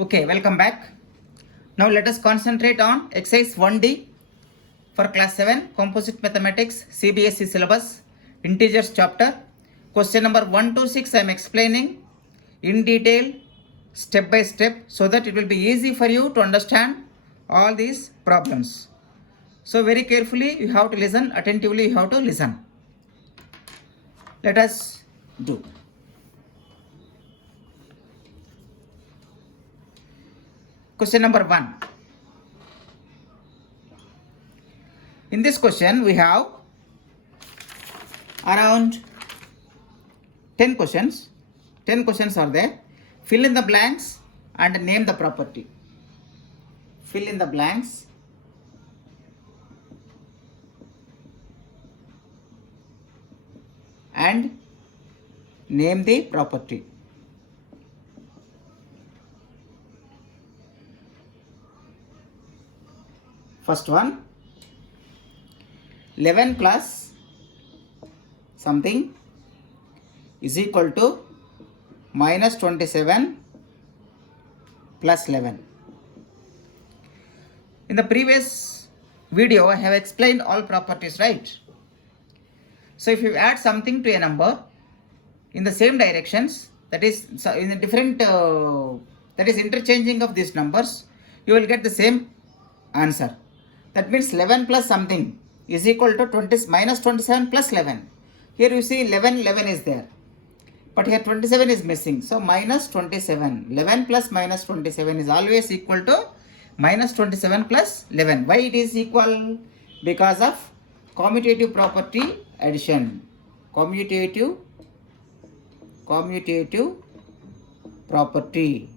Okay, welcome back. Now let us concentrate on exercise 1D for class 7 composite mathematics CBSE syllabus integers chapter. Question number 1 to 6 I am explaining in detail step by step so that it will be easy for you to understand all these problems. So very carefully you have to listen, attentively you have to listen. Let us do. Question number 1. In this question, we have around 10 questions. 10 questions are there. Fill in the blanks and name the property. Fill in the blanks and name the property. First one, 11 plus something is equal to minus 27 plus 11. In the previous video, I have explained all properties, right? So if you add something to a number in the same directions, that is in a different, that is interchanging of these numbers, you will get the same answer. That means 11 plus something is equal to minus 27 plus 11. Here you see 11 is there. But here 27 is missing. So minus 27. 11 plus minus 27 is always equal to minus 27 plus 11. Why it is equal? Because of commutative property addition. Commutative property.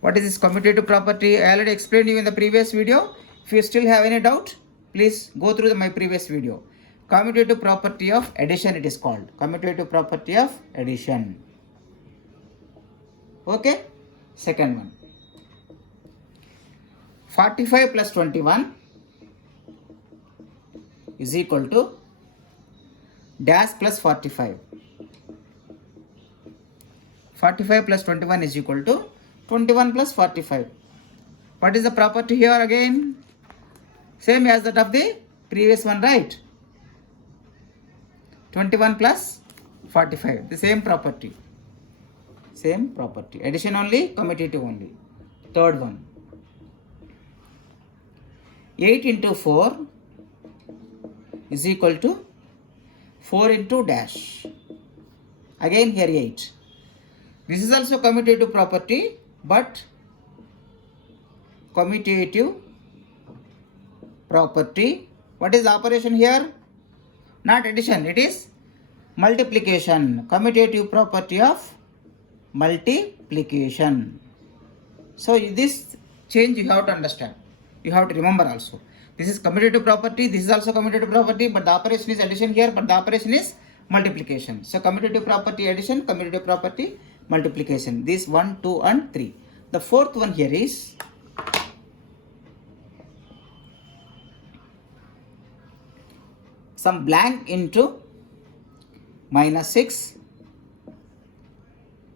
What is this commutative property? I already explained you in the previous video. If you still have any doubt, please go through my previous video. Commutative property of addition it is called. Commutative property of addition. Okay? Second one. 45 plus 21 is equal to dash plus 45. 45 plus 21 is equal to 21 plus 45. What is the property here again? Same as that of the previous one, right? 21 plus 45. The same property. Same property. Addition only, commutative only. Third one. 8 into 4 is equal to 4 into dash. Again here 8. This is also commutative property, but commutative property. What is the operation here? Not addition, it is multiplication. Commutative property of multiplication. So this change you have to understand. You have to remember also. This is commutative property, this is also commutative property, but the operation is addition here, but the operation is multiplication. So commutative property addition, commutative property multiplication. This 1, 2 and 3. The fourth one here is some blank into minus 6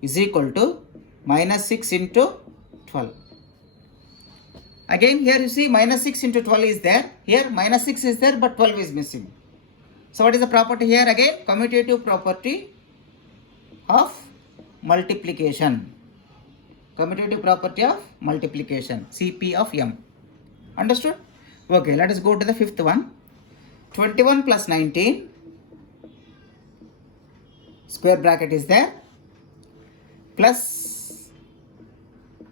is equal to minus 6 into 12. Again here you see minus 6 into 12 is there. Here minus 6 is there but 12 is missing. So what is the property here again? Commutative property of multiplication. Commutative property of multiplication. CP of M. Understood? Okay, let us go to the fifth one. 21 plus 19. Square bracket is there. Plus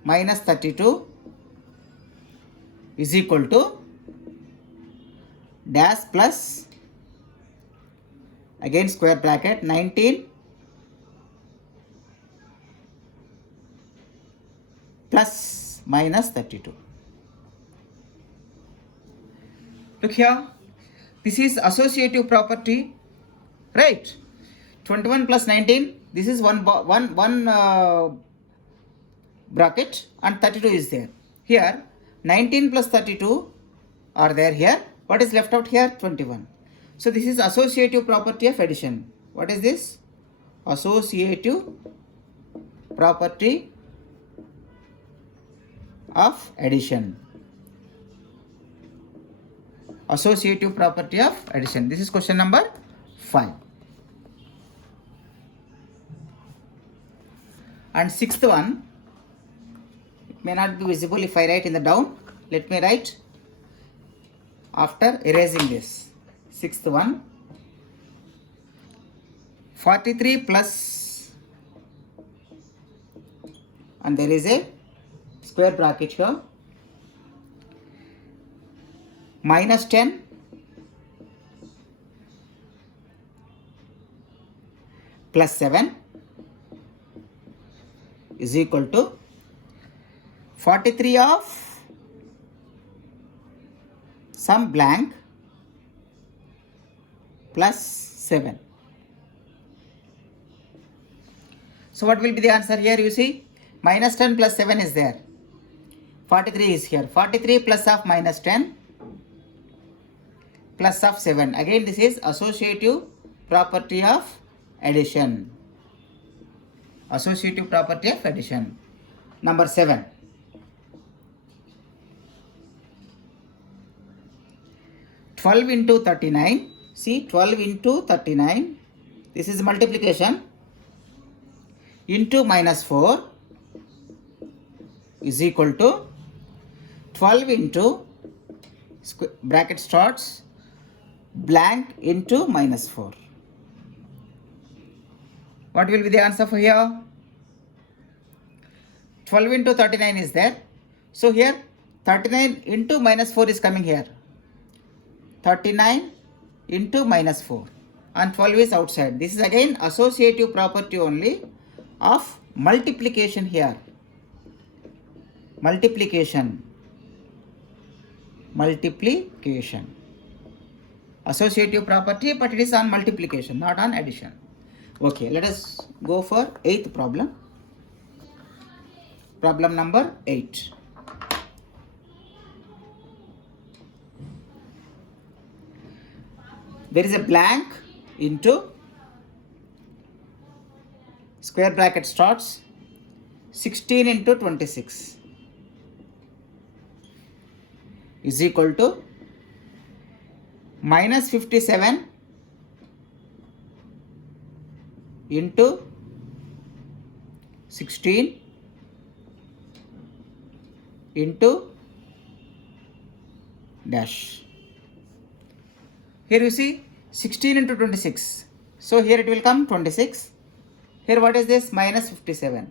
minus 32 is equal to dash plus again square bracket 19 plus minus 32. Look here, this is associative property, right? 21 plus 19, this is one bracket and 32 is there. Here 19 plus 32 are there here. What is left out here? 21. So this is associative property of addition. What is this? Associative property of addition. Associative property of addition. This is question number 5. And sixth one, it may not be visible if I write in the down. Let me write after erasing this. Sixth one, 43 plus, and there is a square bracket here, minus 10 plus 7 is equal to 43 of some blank plus 7. So what will be the answer here? You see, minus 10 plus 7 is there. 43 is here. 43 plus of minus 10 plus of 7. Again, this is associative property of addition. Associative property of addition. Number 7. 12 into 39. See, 12 into 39. This is multiplication. Into minus 4 is equal to 12 into bracket starts blank into minus 4. What will be the answer for here? 12 into 39 is there. So here 39 into minus 4 is coming here. 39 into minus 4 and 12 is outside. This is again associative property only of multiplication here. Multiplication. Associative property, but it is on multiplication, not on addition. Okay, let us go for 8th problem. Problem number 8. There is a blank into square bracket starts 16 into 26 is equal to minus 57 into 16 into dash. Here you see 16 into 26. So here it will come 26. Here what is this? Minus 57.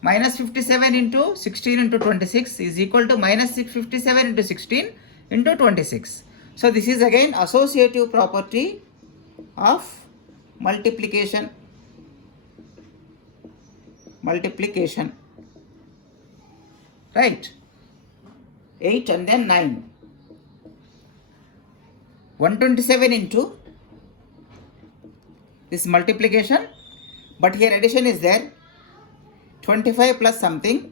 Minus 57 into 16 into 26 is equal to minus 57 into 16 into 26. So this is again associative property of multiplication. Right? 8 and then 9. 127 into this multiplication, but here addition is there. 25 plus something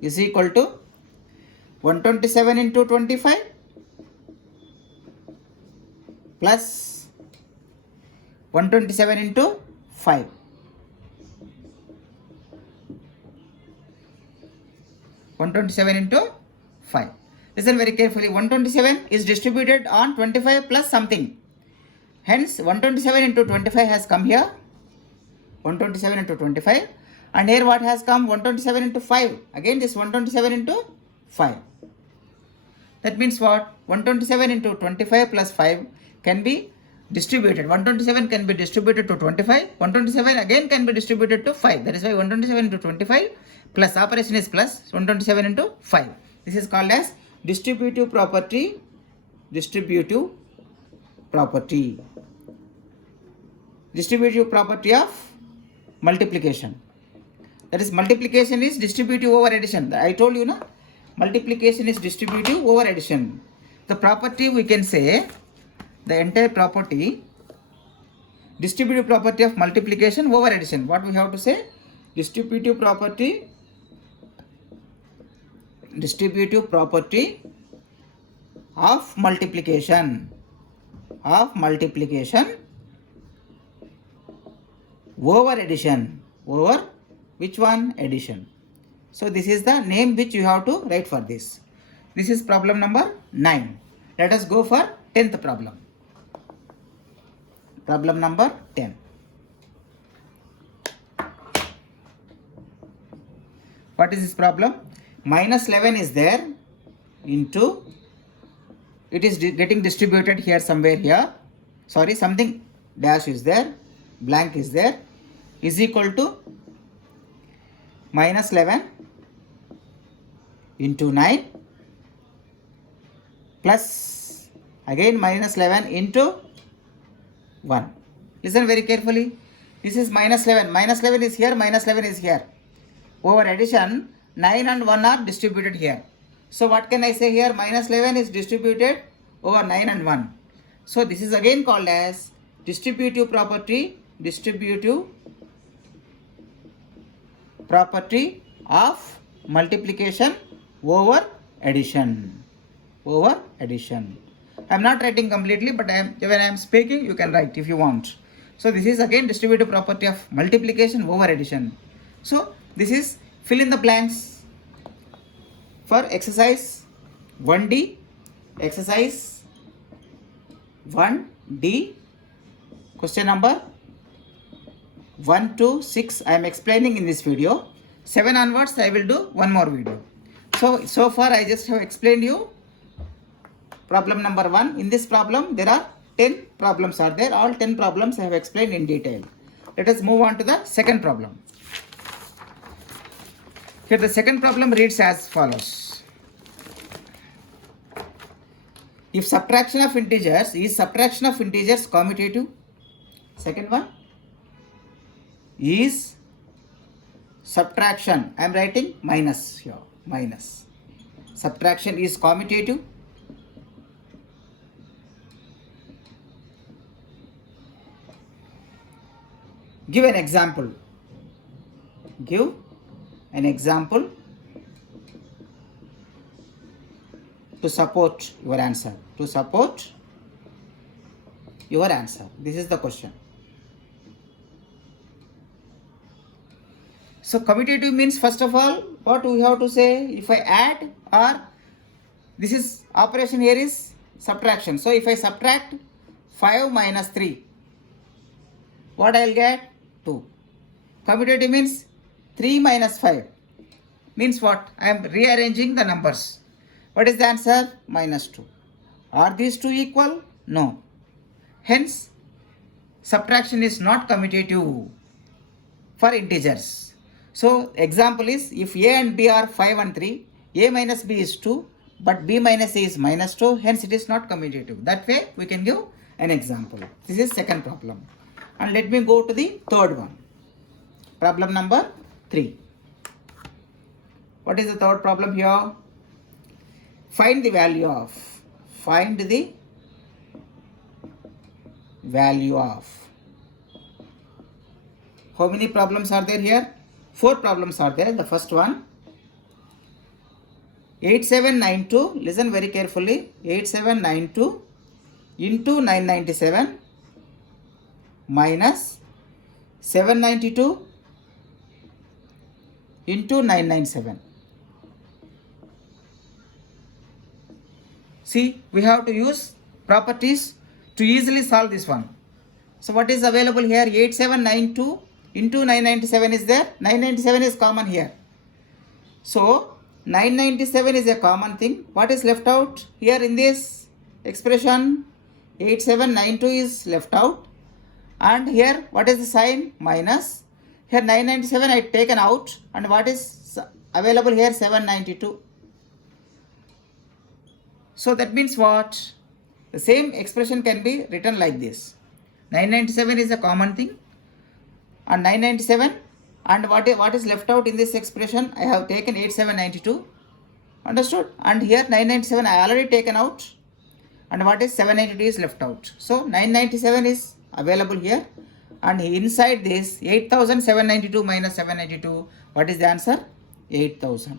is equal to 127 into 25 plus 127 into 5. 127 into 5. Listen very carefully. 127 is distributed on 25 plus something. Hence 127 into 25 has come here. 127 into 25. And here what has come? 127 into 5. Again this 127 into 5. That means what? 127 into 25 plus 5 can be distributed. 127 can be distributed to 25. 127 again can be distributed to 5. That is why 127 into 25 plus operation is plus 127 into 5. This is called as distributive property. Distributive property of multiplication. That is, multiplication is distributive over addition. I told you, na? Multiplication is distributive over addition. The property we can say, the entire property, distributive property of multiplication over addition. What we have to say? Distributive property of multiplication over addition. Over which one? Addition. So this is the name which you have to write for this. This is problem number 9. Let us go for 10th problem. Problem number 10. What is this problem? Minus 11 is there into, it is getting distributed here somewhere here. Sorry, something dash is there, blank is there, is equal to minus 11 into 9 plus again minus 11 into 1. Listen very carefully. This is minus 11. Minus 11 is here, minus 11 is here. Over addition, 9 and 1 are distributed here. So what can I say here? Minus 11 is distributed over 9 and 1. So this is again called as distributive property of multiplication over addition. Over addition. I am not writing completely, but when I am speaking, you can write if you want. So this is again distributive property of multiplication over addition. So this is fill in the blanks for exercise 1D, exercise 1D, question number 1 to 6 I am explaining in this video. 7 onwards I will do one more video. So far I just have explained you problem number 1. In this problem there are 10 problems are there. All 10 problems I have explained in detail. Let us move on to the second problem. Here the second problem reads as follows. If subtraction of integers is subtraction of integers commutative. Second one is subtraction. I am writing minus here. Minus. Subtraction is commutative. Give an example. Give an example to support your answer. To support your answer. This is the question. So commutative means, first of all, what we have to say, if I add, or this is operation here is subtraction. So if I subtract 5 minus 3, what I will get? 2. Commutative means 3 minus 5 means what? I am rearranging the numbers. What is the answer? Minus 2. Are these two equal? No. Hence, subtraction is not commutative for integers. So, example is, if A and B are 5 and 3, A minus B is 2, but B minus A is minus 2, hence it is not commutative. That way, we can give an example. This is second problem. And let me go to the third one. Problem number 3. What is the third problem here? Find the value of. Find the value of. How many problems are there here? 4 problems are there. The first one, 8792. Listen very carefully. 8792 into 997 minus 792 into 997. See, we have to use properties to easily solve this one. So what is available here? 8792 into 997 is there. 997 is common here. So 997 is a common thing. What is left out here in this expression? 8792 is left out. And here what is the sign? Minus. Here 997 I taken out. And what is available here? 792. So that means what? The same expression can be written like this. 997 is a common thing. And 997, and what is left out in this expression? I have taken 8792. Understood? And here 997 I already taken out. And what is 792 is left out. So 997 is available here. And inside this 8792 minus 792, what is the answer? 8000.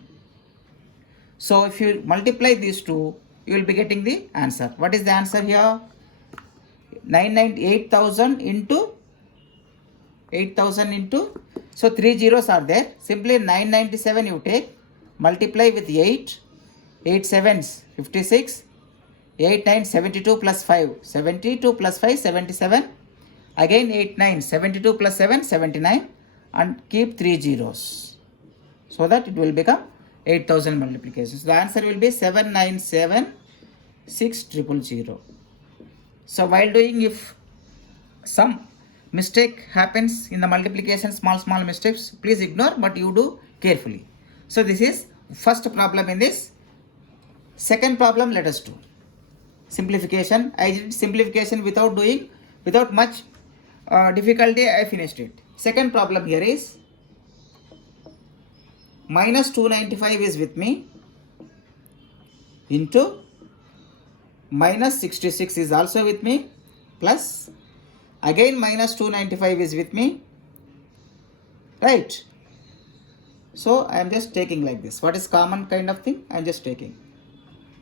So if you multiply these two, you will be getting the answer. What is the answer here? 8000 into 8,000 into, so 3 zeros are there. Simply 997 you take, multiply with 8, 8 sevens 56, 8 9 72 plus 5, 72 plus 5 77, again 8 9 72 plus 7 79, and keep 3 zeros, so that it will become 8,000 multiplications. The answer will be 7976000. So while doing, if some mistake happens in the multiplication, small mistakes, please ignore, but you do carefully. So this is first problem in this. Second problem, let us do simplification. I did simplification without much difficulty. I finished it. Second problem here is minus 295 is with me into minus 66 is also with me, plus again minus 295 is with me, right? So I am just taking like this. What is common kind of thing? I am just taking.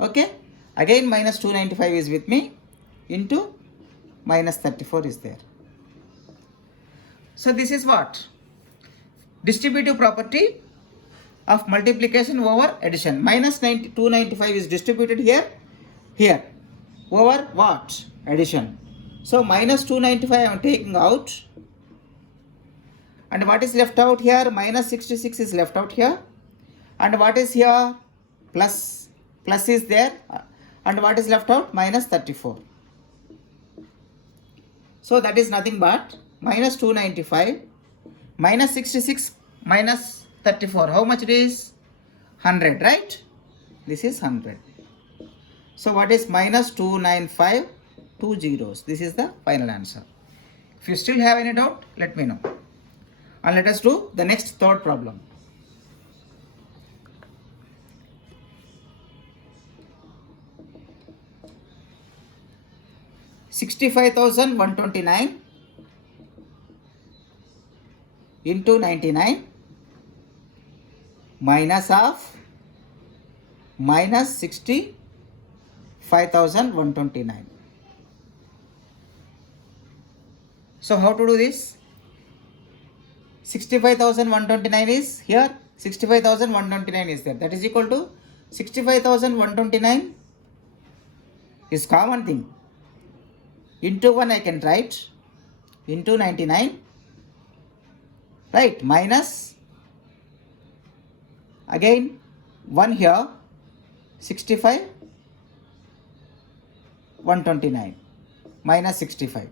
Okay. Again minus 295 is with me into minus 34 is there. So this is what? Distributive property of multiplication over addition. Minus 295 is distributed here. Over what? Addition. So minus 295 I am taking out. And what is left out here? Minus 66 is left out here. And what is here? Plus is there. And what is left out? Minus 34. So that is nothing but minus 295 minus 66 minus 34. How much it is? 100, right? This is 100. So what is minus 295? 2 zeros. This is the final answer. If you still have any doubt, let me know. And let us do the next third problem. $65,129 into 99 minus of minus 65,129. So how to do this? 65,129 is here, 65,129 is there. That is equal to 65,129 is common thing. Into 1 I can write, into 99, right, minus, again 1 here, 65, 129, minus 65,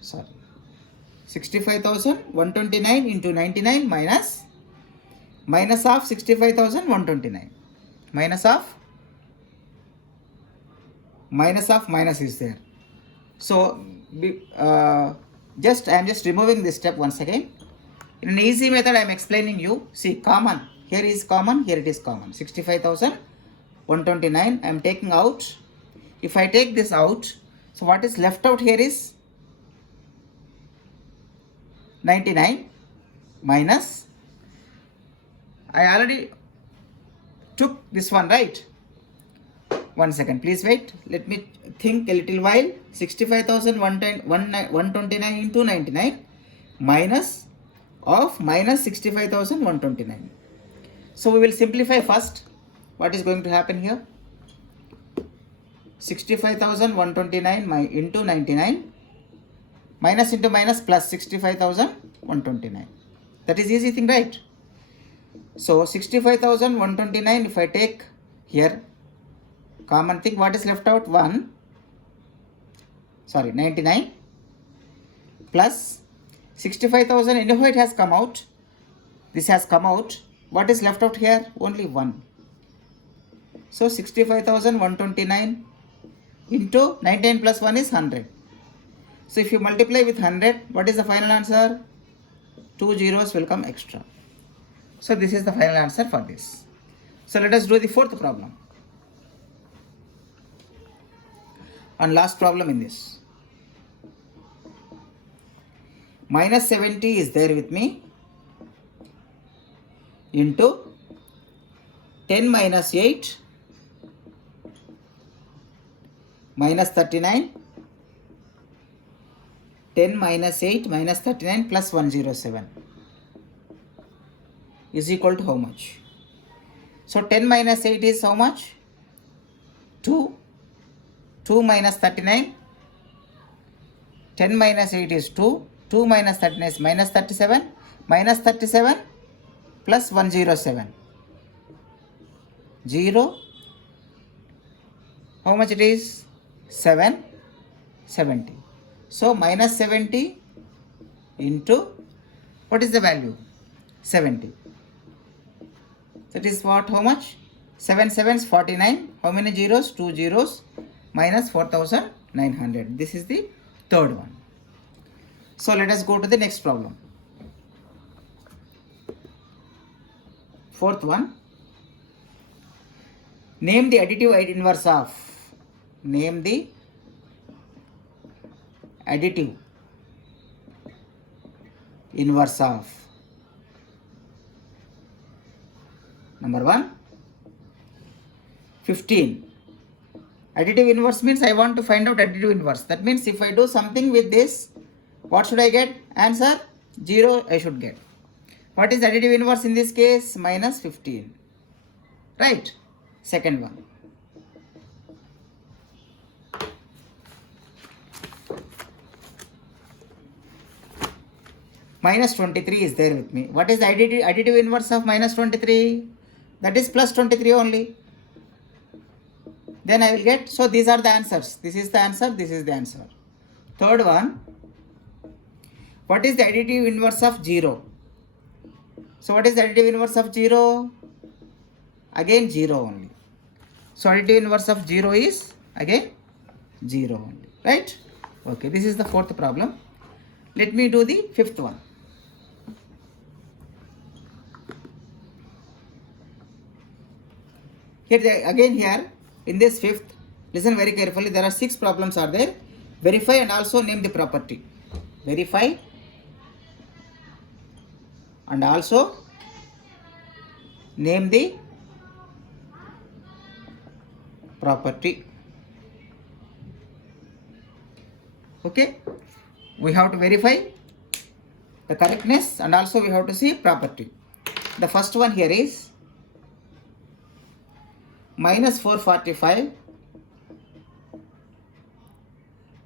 sorry, 65,129 into 99 minus of 65,129, minus minus is there. So I am just removing this step once again. In an easy method I am explaining you. See, common, here is common, here it is common. 65,129 I am taking out. If I take this out, so what is left out here is 99 minus, I already took this one, right? 1 second, please wait. Let me think a little while. 65,129 into 99 minus of minus 65,129. So we will simplify first. What is going to happen here? 65,129 into 99 minus into minus plus 65,129. That is easy thing, right? So 65,129 if I take here, common thing, what is left out? 99 plus 65,000, anyhow it has come out. This has come out. What is left out here? Only 1. So 65,129 into 99 plus 1 is 100. So if you multiply with 100, what is the final answer? 2 zeros will come extra. So this is the final answer for this. So let us do the fourth problem. And last problem in this. Minus 70 is there with me into 10 minus 8 minus 39 10 minus 8 minus 39 plus 107 is equal to how much? So 10 minus 8 is how much? 2. 2 minus 39. 10 minus 8 is 2. 2 minus 39 is minus 37. Minus 37 plus 107. 0. How much it is? 7. 70. So minus 70 into, what is the value? 70. That is what? How much? 7 sevens 49. How many zeros? 2 zeros. Minus 4900. This is the third one. So let us go to the next problem. Fourth one. Name the additive inverse of. Name the additive inverse of. Number 1, 15. Additive inverse means I want to find out additive inverse. That means if I do something with this, what should I get? Answer 0 I should get. What is additive inverse in this case? Minus 15. Right? Second one. Minus 23 is there with me. What is the additive inverse of minus 23? That is plus 23 only. Then I will get, so these are the answers. This is the answer, this is the answer. Third one, what is the additive inverse of 0? So what is the additive inverse of 0? Again 0 only. So additive inverse of 0 is again 0 only. Right? Okay, this is the fourth problem. Let me do the fifth one. Here in this fifth, listen very carefully. There are 6 problems are there. Verify and also name the property. Verify and also name the property. Okay, we have to verify the correctness and also we have to see property. The first one here is minus 445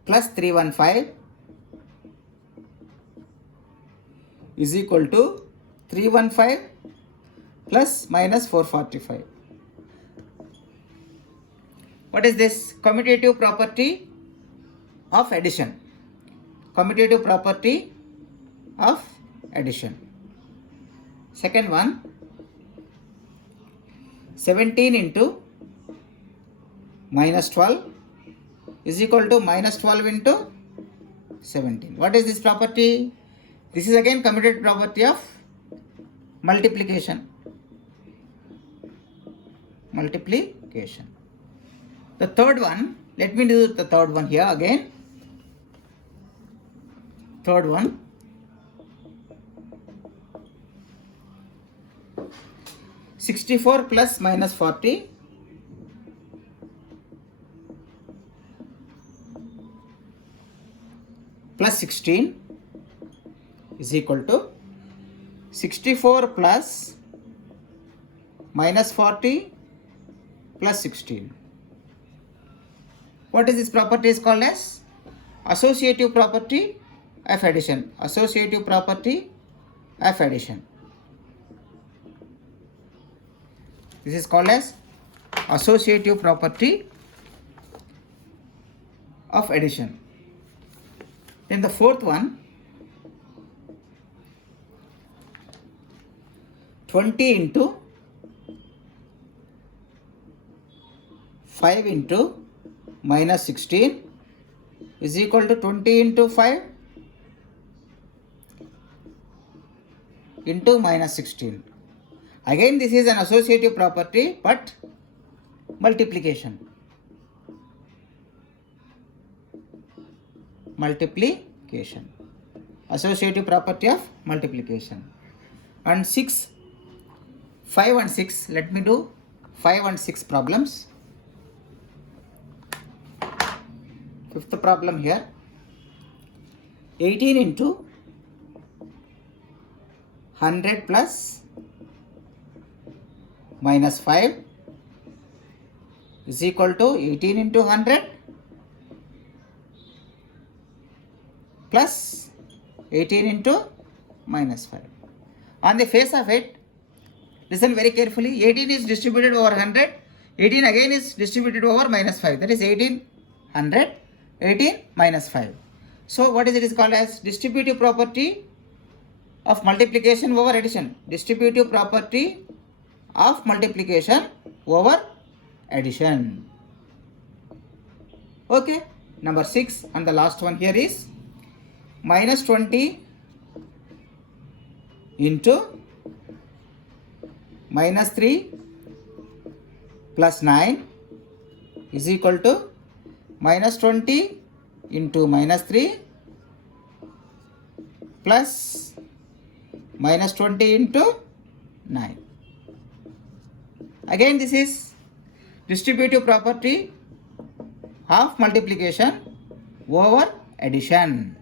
plus 315 is equal to 315 plus minus 445. What is this? Commutative property of addition. Commutative property of addition. Second one, 17 into minus 12 is equal to minus 12 into 17. What is this property? This is again commutative property of multiplication. Multiplication. The third one, let me do the third one here again. Third one. (64) plus minus 40 plus 16 is equal to 64 plus minus 40 plus 16. What is this property is called as? Associative property of addition. Associative property of addition. This is called as associative property of addition. Then the fourth one, 20 into 5 into minus 16 is equal to 20 into 5 into minus 16. Again this is an associative property but multiplication. Multiplication. Associative property of multiplication. And 6, 5 and 6, let me do 5 and 6 problems. Fifth problem here. 18 into 100 plus minus 5 is equal to 18 into 100 plus 18 into minus 5. On the face of it, listen very carefully. 18 is distributed over 100. 18 again is distributed over minus 5. That is 18 100, 18 minus 5. So what is it is called as distributive property of multiplication over addition. Distributive property of multiplication over addition. Okay. Number 6 and the last one here is minus 20 into minus 3 plus 9 is equal to minus 20 into minus 3 plus minus 20 into 9. Again this is distributive property of multiplication over addition.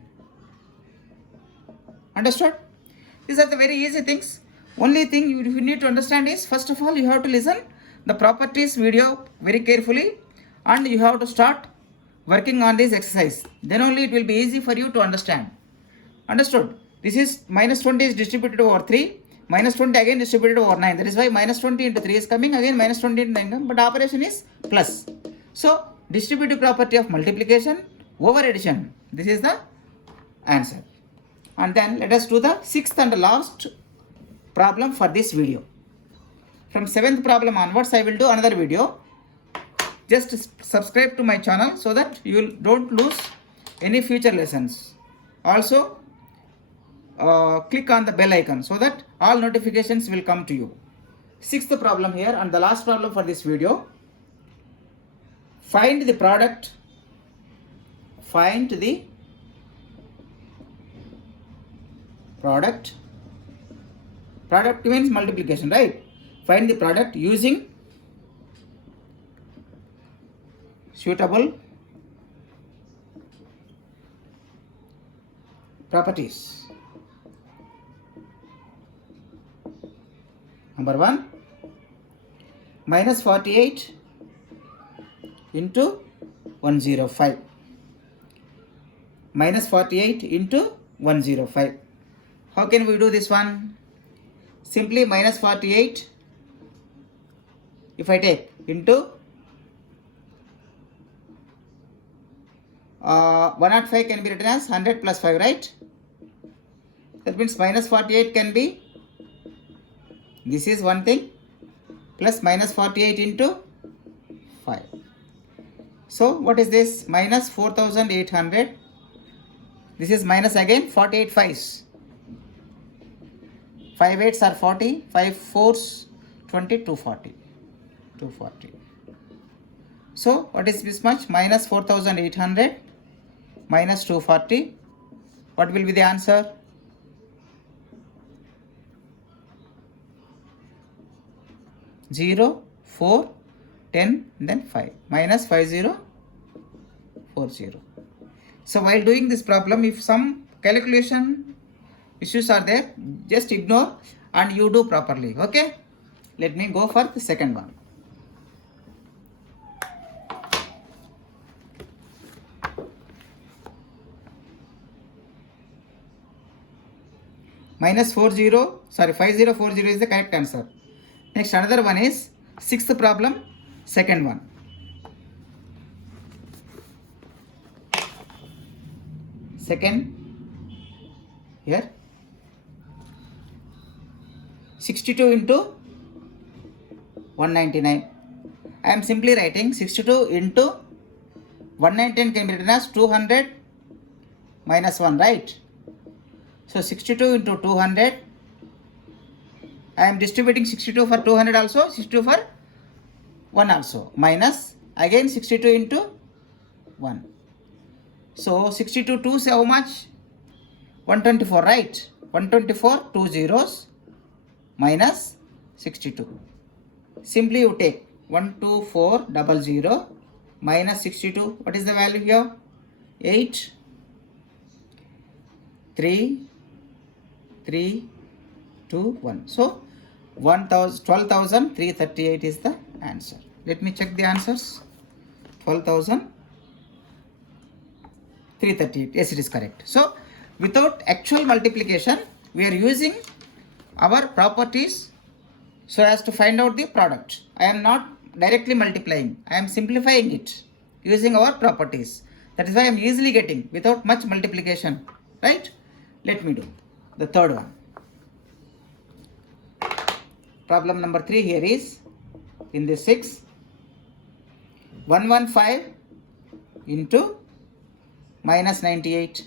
Understood? These are the very easy things. Only thing you need to understand is, first of all, you have to listen the properties video very carefully and you have to start working on this exercise. Then only it will be easy for you to understand. Understood? This is minus 20 is distributed over 3. Minus 20 again distributed over 9. That is why minus 20 into 3 is coming. Again minus 20 into 9 but operation is plus. So distributive property of multiplication over addition. This is the answer. And then let us do the 6th and last problem for this video. From 7th problem onwards I will do another video. Just subscribe to my channel so that you don't lose any future lessons. Also click on the bell icon so that all notifications will come to you. 6th problem here and the last problem for this video. Find the product. Find the product. Product means multiplication, right? Find the product using suitable properties. Number 1, minus 48 into 105. Minus 48 into 105. How can we do this one? Simply minus 48 if I take into 105 can be written as 100 plus 5, right? That means minus 48 can be, this is one thing, plus minus 48 into 5. So what is this? Minus 4800. This is minus again 48 5s. 5 8s are 40, 5 4s 20, 240. 240. So what is this much? Minus 4800 minus 240. What will be the answer? Zero, 4, 10, then 5. Minus 5040. So while doing this problem, if some calculation issues are there, just ignore and you do properly. Okay? Let me go for the second one. Minus 5040 is the correct answer. Next, another one is 6th problem, second one. Second, here 62 into 199. I am simply writing 62 into 199 can be written as 200 minus 1, right? So 62 into 200. I am distributing 62 for 200 also, 62 for 1 also. Minus again 62 into 1. So 62 2 say how much? 124, right? 124 2 zeros minus 62. Simply you take 12400 minus 62. What is the value here? 8. 3, 3, 2, 1. So 12,338 is the answer. Let me check the answers. 12,338. Yes, it is correct. So without actual multiplication, we are using our properties so as to find out the product. I am not directly multiplying. I am simplifying it using our properties. That is why I am easily getting without much multiplication. Right? Let me do the third one. Problem number 3 here is in this 6. 115 into minus 98.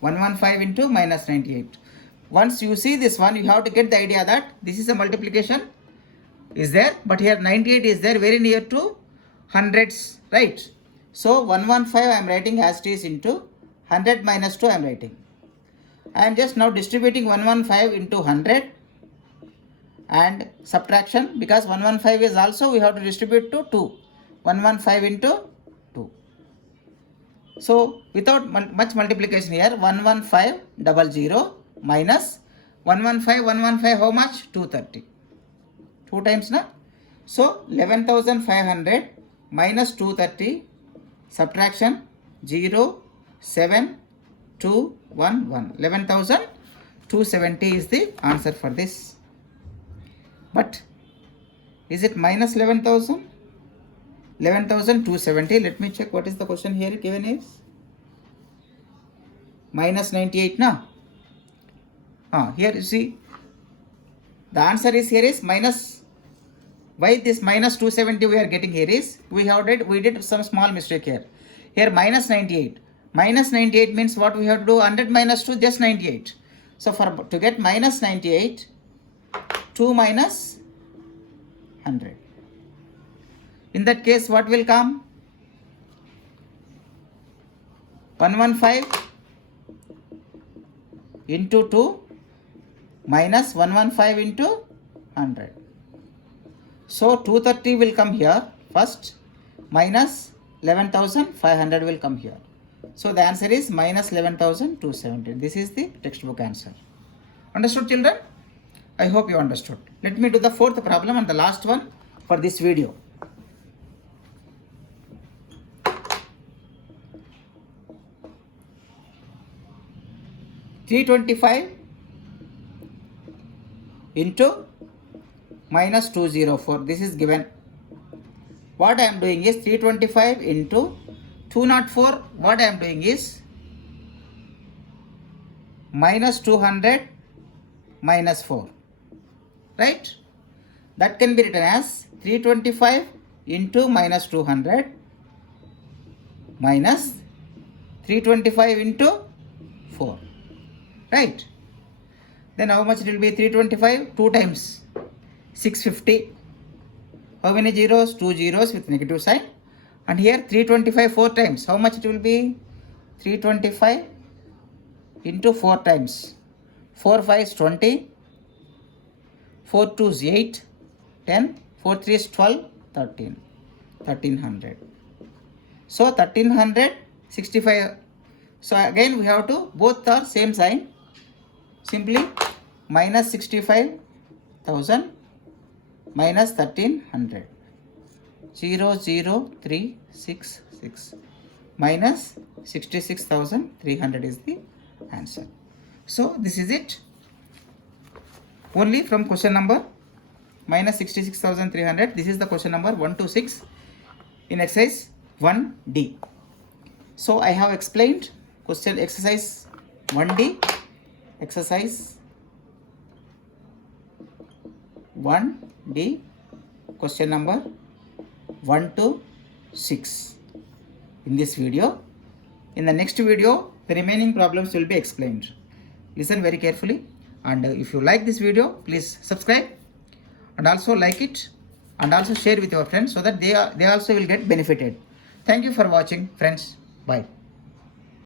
115 into minus 98. Once you see this one, you have to get the idea that this is a multiplication is there, but here 98 is there, very near to hundreds, right? So 115 I am writing as it is into 100 minus 2 I am writing. I am just now distributing 115 into 100 and subtraction, because 115 is also we have to distribute to 2. 115 into 2. So without much multiplication here, 11500 minus 115 how much? 230. 2 times na? So 11,500 minus 230 subtraction 0, 7, 2, 1, 1. 11,270 is the answer for this. But is it minus 11,000? 11,270. Let me check what is the question here given is. Minus 98 now. Here you see the answer is here is minus. Why this minus 270 we are getting here is we did some small mistake here. Here minus 98. Minus 98 means what we have to do? 100 minus 2, just 98. So to get minus 98, 2 minus 100. In that case, what will come? 115 into 2 minus 115 into 100. So 230 will come here first, minus 11,500 will come here. So the answer is minus 11,270. This is the textbook answer. Understood, children? I hope you understood. Let me do the fourth problem and the last one for this video. $325 into minus 204. This is given. What I am doing is 325 into 204. What I am doing is minus 200 minus 4. Right? That can be written as 325 into minus 200 minus 325 into 4. Right? Then how much it will be? 325 2 times 650. How many zeros? 2 zeros with negative sign. And here 325 4 times. How much it will be? 325 into 4 times. 4 5 is 20. 4 2 is 8. 10. 4 3 is 12. 13. 1300. So 1365. So again we have to, both are same sign. Simply minus 65,000 minus 1300. 00366 minus 66,300 is the answer. So this is it. Only from question number minus 66,300. This is the question number 1 to 6 in exercise 1D. So I have explained question exercise 1D, exercise 1D, question number 1 to 6 in this video. In the next video, the remaining problems will be explained. Listen very carefully, and if you like this video, please subscribe and also like it and also share with your friends so that they also will get benefited. Thank you for watching, friends. Bye.